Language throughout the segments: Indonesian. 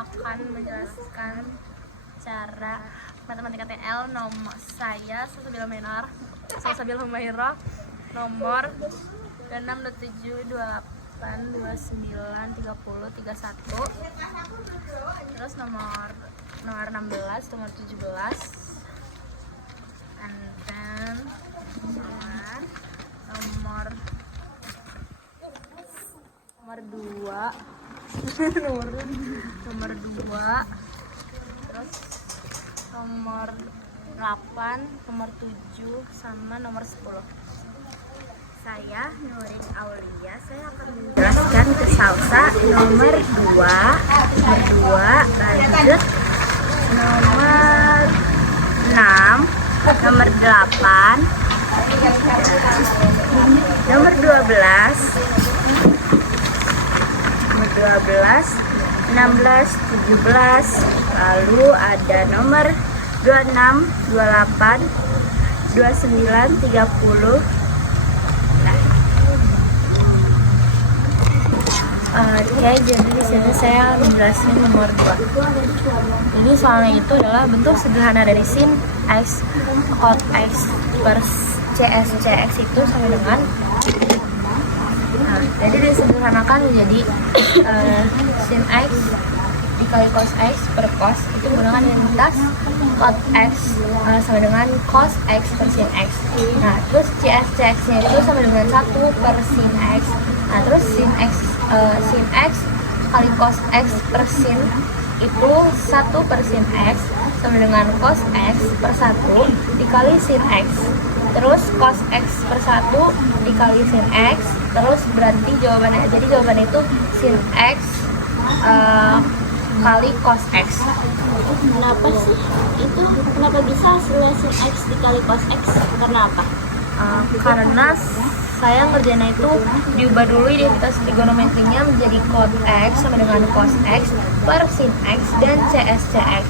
akan menjelaskan cara matematika TL nomor saya Salsabila Humairah nomor 6.728293031, terus nomor 16, nomor 17, and then nomor 2 nomor 2, terus nomor 8, nomor 7, sama nomor 10. Saya Nurin Aulia, saya akan menjelaskan ke salsa nomor 2, lanjut nomor 6, nomor 8, nomor 12, 16, 17, lalu ada nomor 26, 28, 29, 30. Oke, jadi di sini saya menjelaskan nomor 2. Ini soalnya itu adalah bentuk sederhana dari sin x cos x per cx itu sama dengan, jadi disederhanakan menjadi sin x dikali cos x per cos itu menggunakan identitas cos x sama dengan cos x per sin x. Nah, terus cx nya itu sama dengan 1 per sin x. Nah, terus sin x kali cos x per sin itu 1 per sin x sama dengan cos x per 1 dikali sin x. Terus cos x per 1 dikali sin x, terus berarti jawabannya itu sin x kali cos x. Kenapa sih itu? Kenapa bisa hasilnya sin x dikali cos x? Karena apa? Karena saya ngerjainnya itu diubah dulu identitas trigonometrinya menjadi cos x sama dengan cos x per sin x dan cx.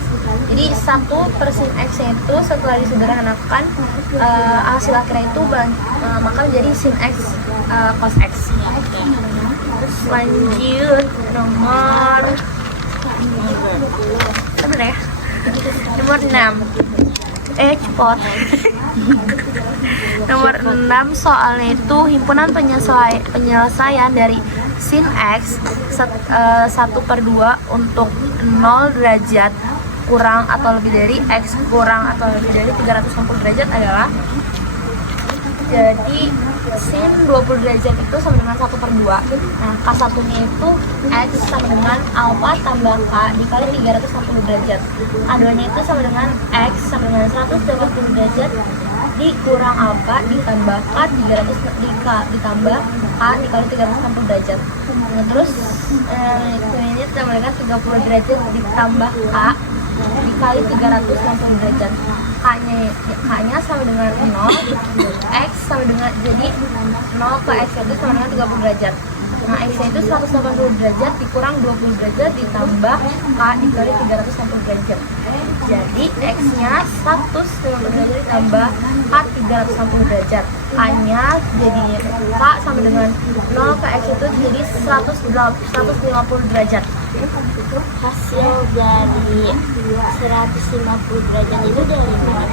Jadi 1 per sin x itu setelah disederhanakan hasil akhirnya itu maka menjadi sin x cos x. Terus lanjut nomor nomor 6. Cepot. Nomor 6 soalnya itu himpunan penyelesaian dari sin x 1/2 untuk 0 derajat kurang atau lebih dari x kurang atau lebih dari 360 derajat adalah, jadi sin 20 derajat itu sama dengan 1/2. Nah, K1 nya itu x sama dengan alpha tambah K dikali 360 derajat. K2 nya itu sama dengan x sama dengan 180 derajat dikurang alpha ditambah K ditambah K dikali 360 derajat. Nah, terus ini sama dengan 30 derajat ditambah K dikali 360 derajat. K-nya sama dengan 0, X sama dengan, jadi 0 ke X itu sama dengan 30 derajat. Nah, X-nya itu 180 derajat dikurang 20 derajat ditambah K dikali 360 derajat. Jadi X-nya 150 derajat ditambah K 360 derajat. K-nya jadi K sama dengan 0 ke X itu jadi 150 derajat. Hasil dari 150 derajat itu dari mana?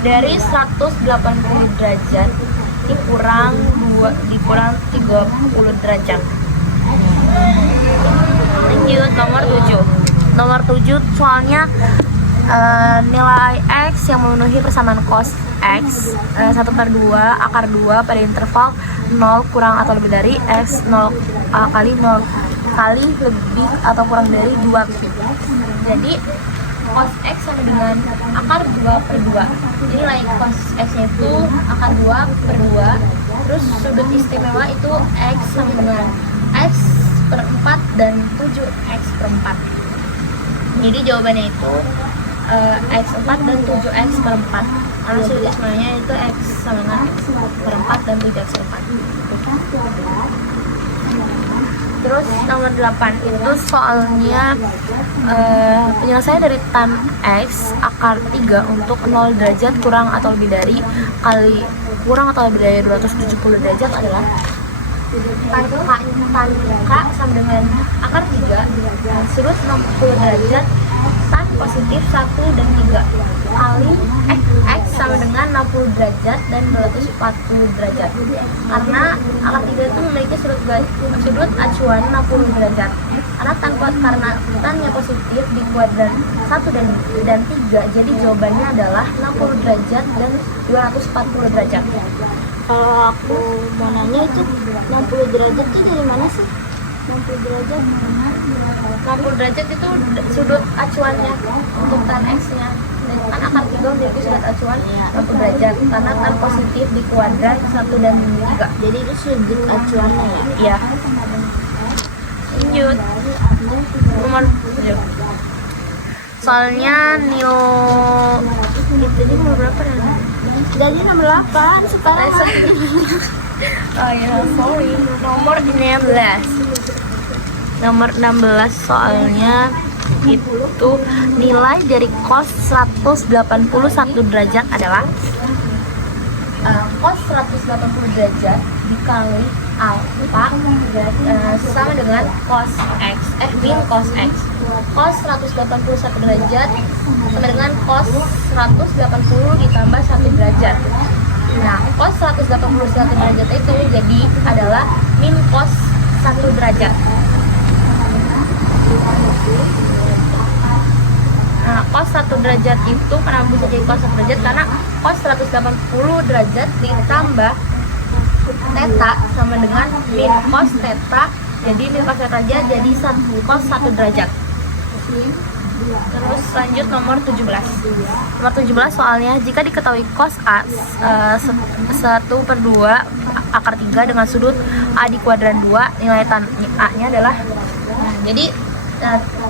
Dari 180 derajat dikurang 30 derajat. Lanjut nomor 7. Nomor 7 soalnya nilai x yang memenuhi persamaan cos x 1/2 akar 2 pada interval 0 kurang atau lebih dari x 0 kali 0 kali lebih atau kurang dari 2. Jadi cos x sama dengan akar 2/2. Jadi nilai cos x nya itu akar 2/2. Terus sudut istimewa itu x sama dengan x per 4 dan 7x per 4. Jadi jawabannya itu x4 dan 7x per 4. Karena sudut istimewanya itu x sama dengan x per 4 dan 7x per 4. Terus nomor 8 itu soalnya penyelesaian dari tan x akar 3 untuk 0 derajat kurang atau lebih dari kali kurang atau lebih dari 270 derajat adalah tan K sama dengan akar 3 sudut 60 derajat tan positif 1 dan 3 kali X sama dengan 60 derajat dan 240 derajat. Karena akar 3 itu memiliki sudut acuan 60 derajat. Karena tannya positif di kuadran 1 dan 3, jadi jawabannya adalah 60 derajat dan 240 derajat. Kalau aku mau nanya itu 60 derajat itu dari mana sih? 60 derajat 60 derajat itu sudut acuannya untuk tan X-nya. Dan kan akar 3 memiliki sudut acuan 60 derajat karena tan positif di kuadran 1 dan 3. jadi itu sudut acuannya ya? Iya. Lanjut. Nomor 7. Soalnya jadi nomor berapa ya? Jadi nomor 8 sekarang. Oh ya, sorry. Nomor 16. Nomor 16 soalnya itu nilai dari cos 181 derajat adalah cos 180 derajat dikali alfa sama dengan cos X min cos X. Cos 181 derajat sama dengan cos 180 ditambah 1 derajat. Nah, cos 181 derajat itu jadi adalah min cos 1 derajat. Nah, cos 1 derajat itu kenapa bisa jadi cos 1 derajat? Karena cos 180 derajat ditambah theta sama dengan min cos theta. Jadi min cos theta aja jadi cos 1 derajat. Terus lanjut nomor 17. Nomor 17 soalnya jika diketahui cos A 1/2 akar 3 dengan sudut A di kuadran 2, nilai tan A-nya adalah jadi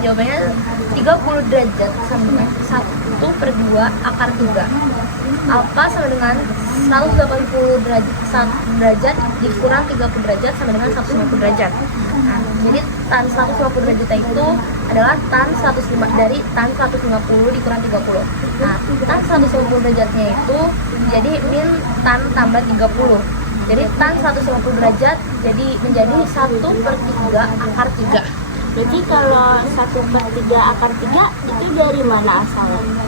jawabannya 30 derajat sama dengan 1/2 akar 3. Alfa sama dengan 180 derajat dikurang 30 derajat sama dengan 150 derajat. Nah, jadi tan 150 derajat itu adalah tan 105 dari tan 150 dikurang 30. Nah, tan 150 derajatnya itu jadi min tan tambah 30. Jadi tan 150 derajat jadi menjadi 1/3 akar 3. Jadi kalau 1/3 akar 3 itu dari mana asalnya?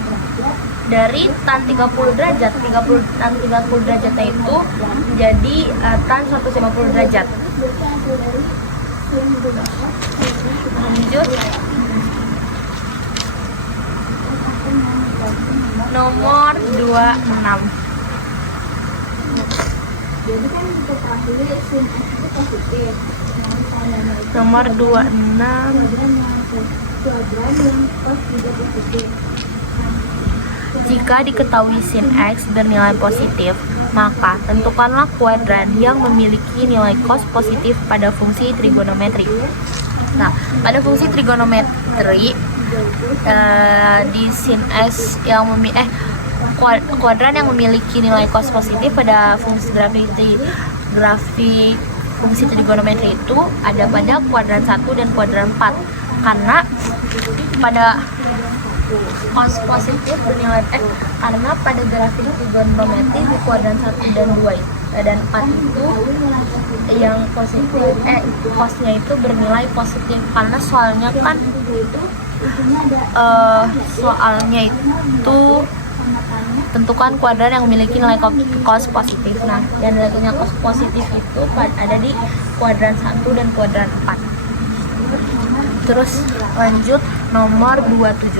Dari tan 30 derajat, tan 30 derajatnya itu menjadi tan 150 derajat. Lanjut. Nomor 26. Nomor 26. Jika diketahui sin X bernilai positif, maka tentukanlah kuadran yang memiliki nilai cos positif pada fungsi trigonometri. Nah, pada fungsi trigonometri di sin X yang kuadran yang memiliki nilai cos positif pada fungsi grafik fungsi trigonometri itu ada pada kuadran 1 dan kuadran 4. Karena pada cos positif bernilai karena pada grafik trigonometri di kuadran 1 dan 2 dan 4 itu yang positif cosnya itu bernilai positif karena soalnya kan soalnya itu tentukan kuadran yang memiliki nilai cos positif. Nah, dan nilainya cos positif itu ada di kuadran 1 dan kuadran 4. Terus lanjut nomor 27.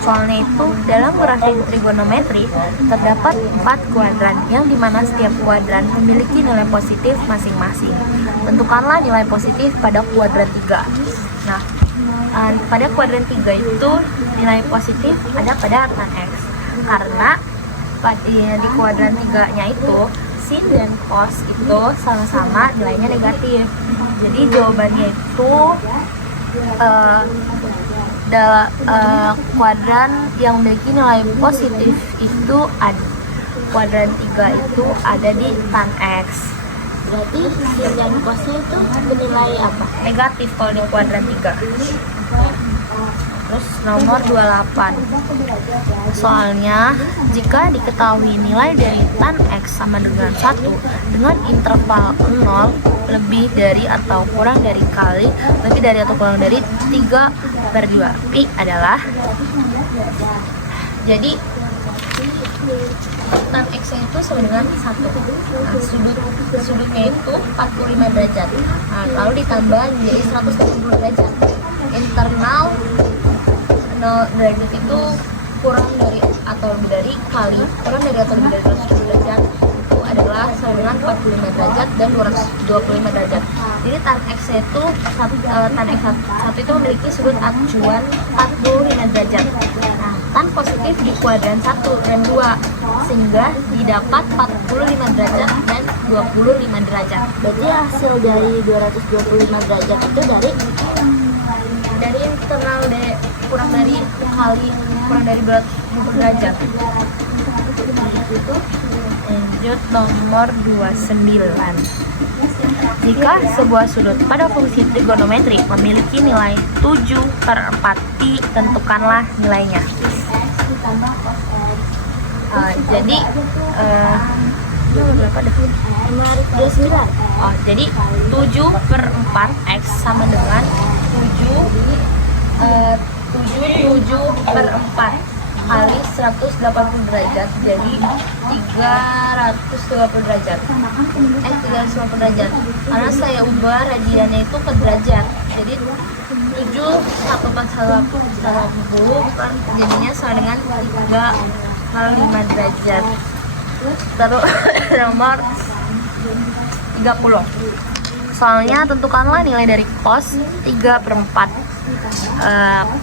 Soalnya itu dalam grafik trigonometri terdapat 4 kuadran yang dimana setiap kuadran memiliki nilai positif masing-masing. Tentukanlah nilai positif pada kuadran 3. Nah, pada kuadran 3 itu nilai positif ada pada tan X. Karena di kuadran 3-nya itu sin dan cos itu sama-sama nilainya negatif. Jadi jawabannya itu kuadran yang memiliki nilai positif itu ada kuadran 3 itu ada di tan X. Berarti sin dan cosnya itu bernilai apa? Negatif kalau di kuadran 3. Terus nomor 28. Soalnya, jika diketahui nilai dari tan X sama dengan 1 dengan interval 0 lebih dari atau kurang dari kali lebih dari atau kurang dari 3/2 pi adalah, jadi tan X itu sama dengan 1. Nah, sudutnya itu 45 derajat. Nah, lalu ditambah menjadi 180 derajat. Internal 0 derajat itu kurang dari atau lebih dari kali kurang dari atau lebih dari 180 derajat itu adalah sama dengan 45 derajat dan 225 derajat. Jadi tan X itu tan X 1 itu memiliki sudut acuan 45 derajat. Nah, tan positif di kuadran 1 dan 2 sehingga didapat 45 derajat dan 25 derajat. Berarti hasil dari 225 derajat itu Dari internal kurang dari kali kurang dari 220 derajat. itu. Lanjut nomor 29. Jika sebuah sudut pada fungsi trigonometri memiliki nilai 7/4 pi, tentukanlah nilainya. Jadi nomor berapa deh? Nomor 29. Jadi 7/4 X sama dengan 7/4 kali 180 derajat, jadi 320 derajat. 350 derajat. Karena saya ubah radiannya itu ke derajat. Jadi 7/4 kan jadinya sama dengan 3/5 derajat. Terus nomor 30. Soalnya tentukanlah nilai dari cos 3/4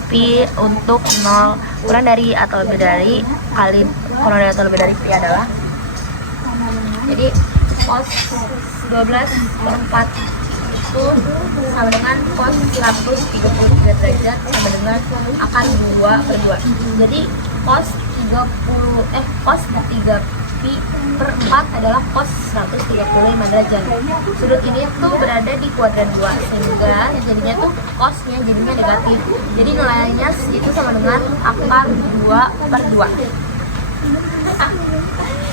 pi untuk 0 kurang dari atau lebih dari kali kurang dari atau lebih dari pi adalah, jadi cos 12/4 itu sama dengan cos 133 derajat sama dengan akan 2/2. Jadi cos 3 pi per 4 adalah cos 135 derajat. Sudut ini tuh berada di kuadran 2 sehingga jadinya tuh cosnya jadinya negatif. Jadi nilainya itu sama dengan akar 2/2.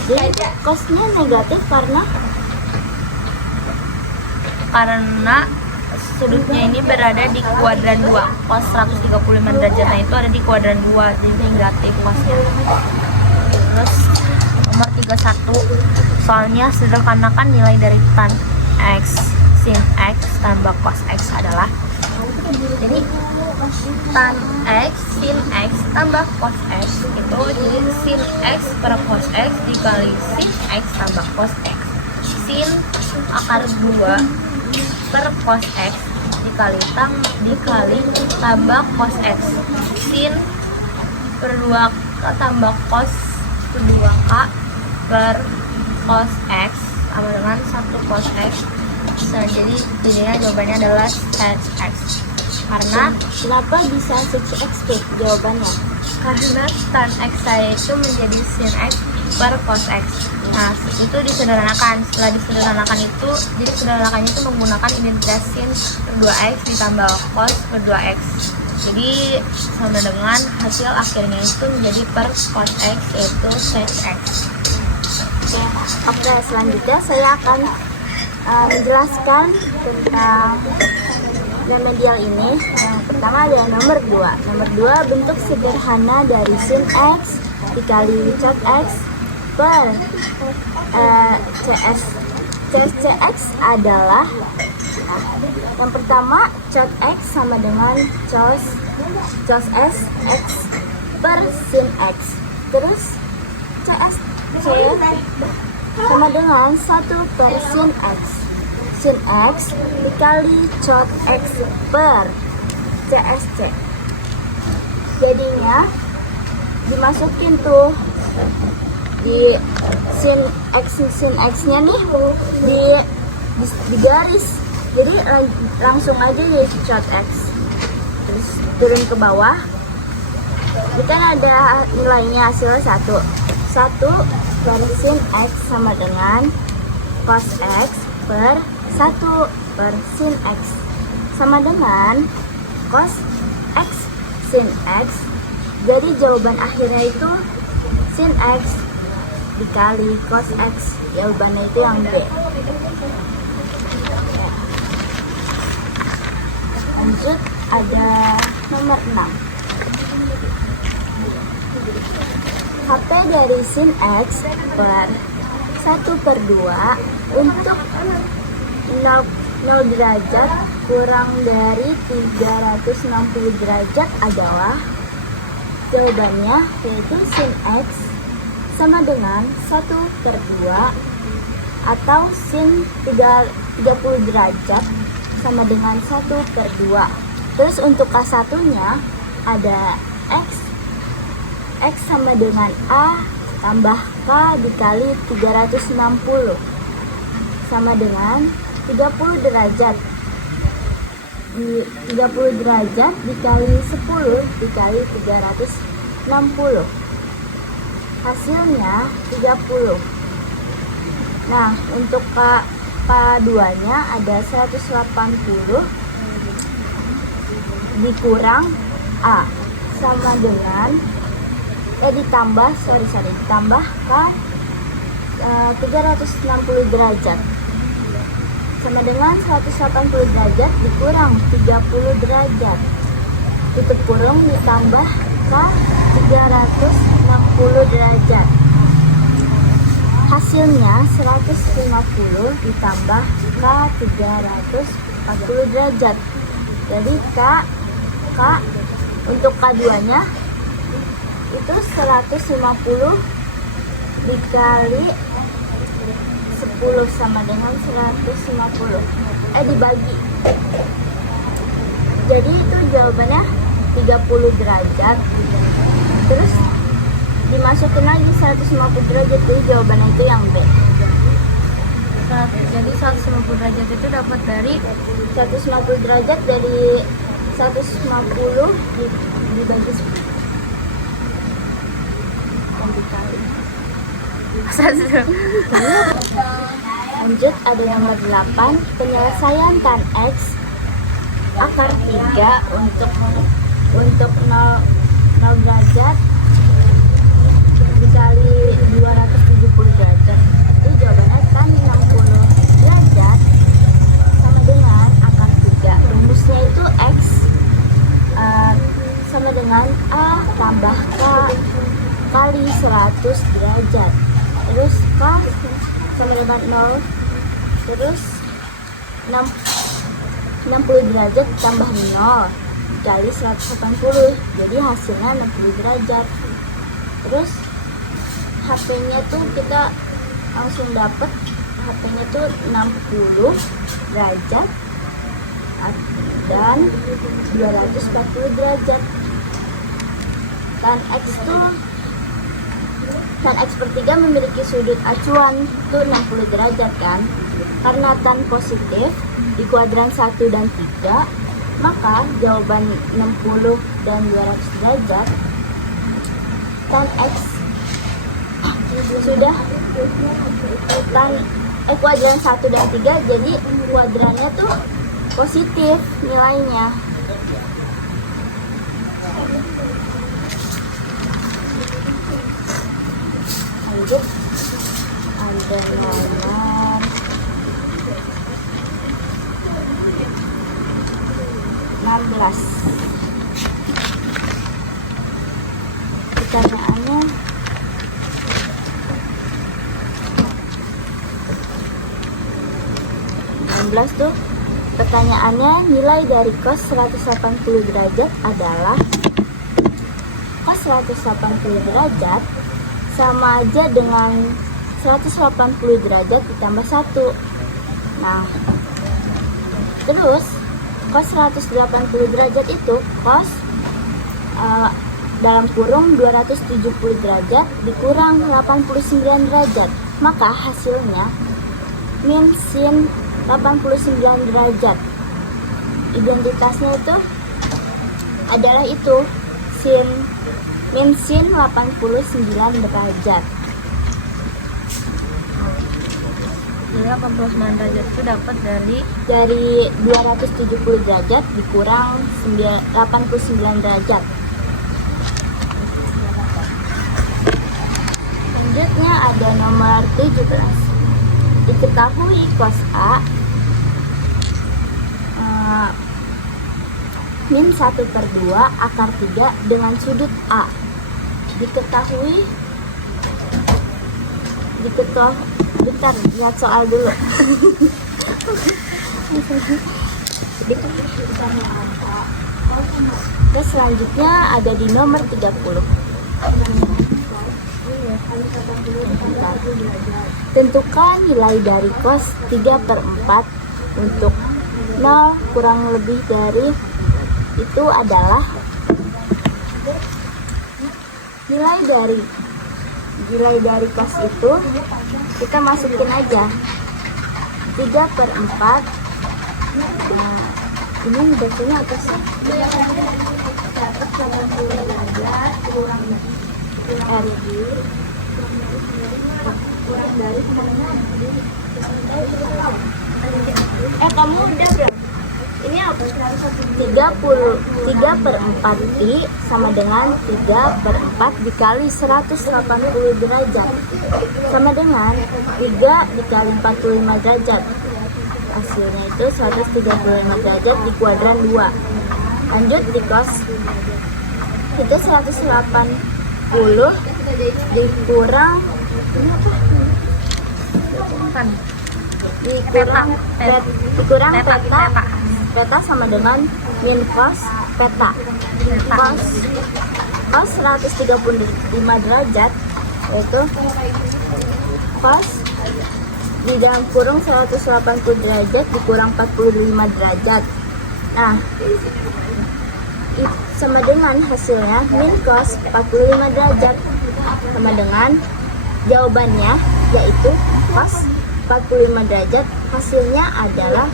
Jadi cosnya negatif Karena sudutnya ini berada di kuadran 2. Cos 135 derajatnya itu ada di kuadran 2, jadi negatif cosnya. Terus nomor 31. Soalnya sederhanakan nilai dari tan X sin X tambah cos X adalah, jadi tan X sin X tambah cos X itu jadi sin X per cos X dikali sin X tambah cos X. Sin akar 2 per cos X dikali tambah cos X. Sin per 2 tambah cos per 2k per cos X sama dengan 1 cos X. Nah, jadi jadinya jawabannya adalah tan X. Kenapa bisa 6x tuh jawabannya? Karena tan X saya itu menjadi sin X per cos X. Nah, itu disederhanakan. Setelah disederhanakan itu, jadi sederhanakannya itu menggunakan identitas sin per 2x ditambah cos per 2x. Jadi sama dengan hasil akhirnya itu menjadi per cos X yaitu sec X. Oke, selanjutnya saya akan menjelaskan tentang remedial ini. Yang pertama ada nomor 2. Nomor 2, bentuk sederhana dari sin X dikali cos X per CX adalah, yang pertama cos X sama dengan cos S X per sin X. Terus CSC sama dengan 1 per sin X. Sin X dikali cos X per CSC. Jadinya dimasukin tuh di sin X nya nih di garis. Jadi langsung aja ya cos X. Terus turun ke bawah. Kita ada nilainya hasil 1 per sin X sama dengan cos X per 1 per sin X sama dengan cos X sin X. Jadi jawaban akhirnya itu sin X dikali cos X. Jawabannya itu yang B. Lanjut, ada nomor 6. HP dari sin X per 1/2 untuk 0 derajat kurang dari 360 derajat adalah, jawabannya yaitu sin X sama dengan 1/2 atau sin 30 derajat sama dengan 1/2. Terus untuk K1 nya ada X sama dengan A tambah K dikali 360 sama dengan 30 derajat. 30 derajat dikali 10 dikali 360. Hasilnya 30. Nah, untuk K2 nya ada 180 dikurang A sama dengan ditambah K 360 derajat sama dengan 180 derajat dikurang 30 derajat tutup kurung ditambah K 360 derajat. Hasilnya 150 ditambah K 340 derajat. Jadi K untuk K2 nya itu 150 dikali 10 sama dengan 150 dibagi. Jadi itu jawabannya 30 derajat. Terus dimasukin lagi 150 derajat, jadi jawabannya itu yang B. Jadi 150 derajat itu dapat dari 150 derajat dari 150 dibagi 10 dan dikali. Lanjut, ada nomor 8. Penyelesaian tan X akar 3 untuk 0 derajat dikali 270 derajat. Itu jawabannya tan 60 derajat sama dengan akar 3. Rumusnya itu X sama dengan A tambah K kali 100 derajat. Terus K sama dengan 0. Terus 60 derajat tambah 0 dikali 180. Jadi hasilnya 60 derajat. Terus HP-nya tuh kita langsung dapat, HP-nya tuh 60 derajat dan 240 derajat. Tan X per 3 memiliki sudut acuan itu 60 derajat kan. Karena tan positif di kuadran 1 dan 3, maka jawaban 60 dan 200 derajat tan X sudah kuadran 1 dan 3, jadi kuadrannya tuh positif nilainya. Lanjut, ada nomor 16. Pertanyaannya, tuh pertanyaannya, nilai dari cos 180 derajat adalah, cos 180 derajat sama aja dengan 180 derajat ditambah 1. Nah, terus cos 180 derajat itu cos dalam kurung 270 derajat dikurang 89 derajat. Maka hasilnya min sin 89 derajat. Identitasnya itu adalah itu, min sin 89 derajat. Jadi 89 derajat itu dapat dari 270 derajat dikurang 89 derajat. Selanjutnya ada nomor 17. Diketahui cos A min 1/2 akar 3 dengan sudut A. Bentar, lihat soal dulu. Terus selanjutnya ada di nomor 30. Tentukan nilai dari cos 3/4 untuk 0 kurang lebih dari itu adalah nilai dari cos itu kita masukin aja 3/4. Ini bacanya apa sih? Kamu udah berapa? Ini apa? 3/4 pi sama dengan 3/4 dikali 180 derajat sama dengan 3 dikali 45 derajat. Hasilnya itu 135 derajat di kuadran 2. Lanjut di cos itu 180 dikurang ini apa? Dikurang peta sama dengan min cos peta. Cos 135 derajat yaitu cos di dalam kurung 180 derajat dikurang 45 derajat. Nah, sama dengan hasilnya min cos 45 derajat sama dengan jawabannya yaitu cos 45 derajat, hasilnya adalah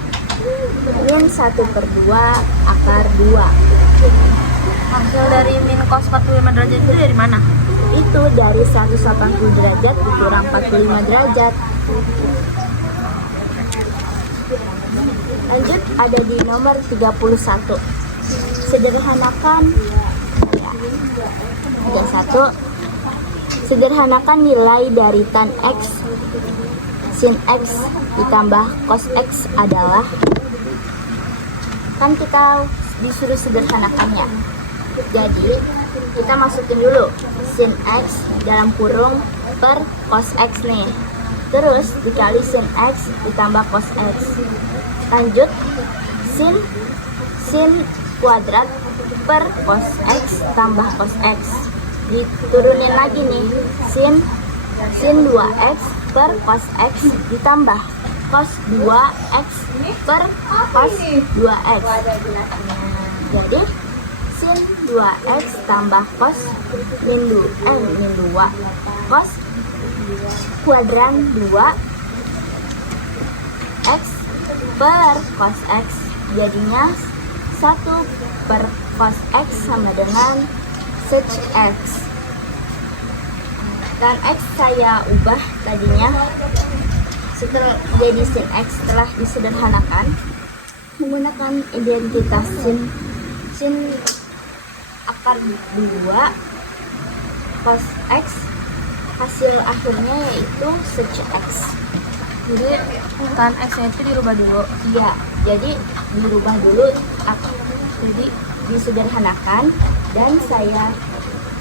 min 1/2 akar 2. Hasil dari min cos 45 derajat itu dari mana? Itu dari 180 derajat dikurang 45 derajat. Lanjut ada di nomor 31. Sederhanakan ya. 31. Sederhanakan nilai dari tan X sin X ditambah cos X adalah, kan kita disuruh sederhanakannya. Jadi kita masukin dulu sin X dalam kurung per cos X nih. Terus dikali sin X ditambah cos X. Lanjut sin kuadrat per cos X tambah cos X. Diturunin lagi nih sin 2X per cos X ditambah cos 2X per cos 2X. Jadi sin 2X tambah cos min 2 cos kuadran 2X per cos X jadinya 1 per cos X sama dengan sec X. Dan X saya ubah tadinya setelah jadi sin X setelah disederhanakan menggunakan identitas sin akar 2 cos X, hasil akhirnya yaitu sec X. Jadi tan X nya itu dirubah dulu. Iya, jadi dirubah dulu, jadi disederhanakan dan saya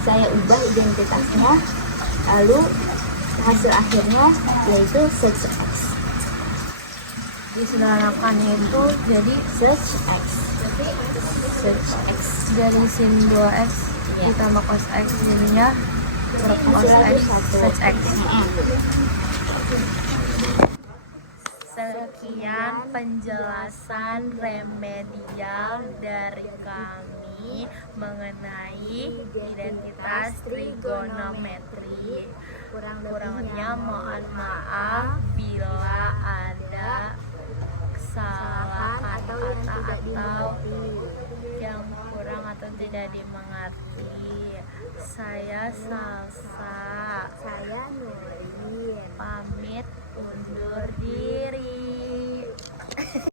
ubah identitasnya, lalu hasil akhirnya yaitu sec X. Disederhanakannya itu jadi Sec X. dari sin 2X ditambah cos X jadinya per cos Hasilnya X satu. sec X. Sekian penjelasan remedial dari kami mengenai identitas trigonometri. Kurang lebihnya mohon maaf bila ada kesalahan Atau yang tidak atau dimengerti. yang kurang atau tidak dimengerti. Saya Salsa Saya Nurlin. pamit undur diri.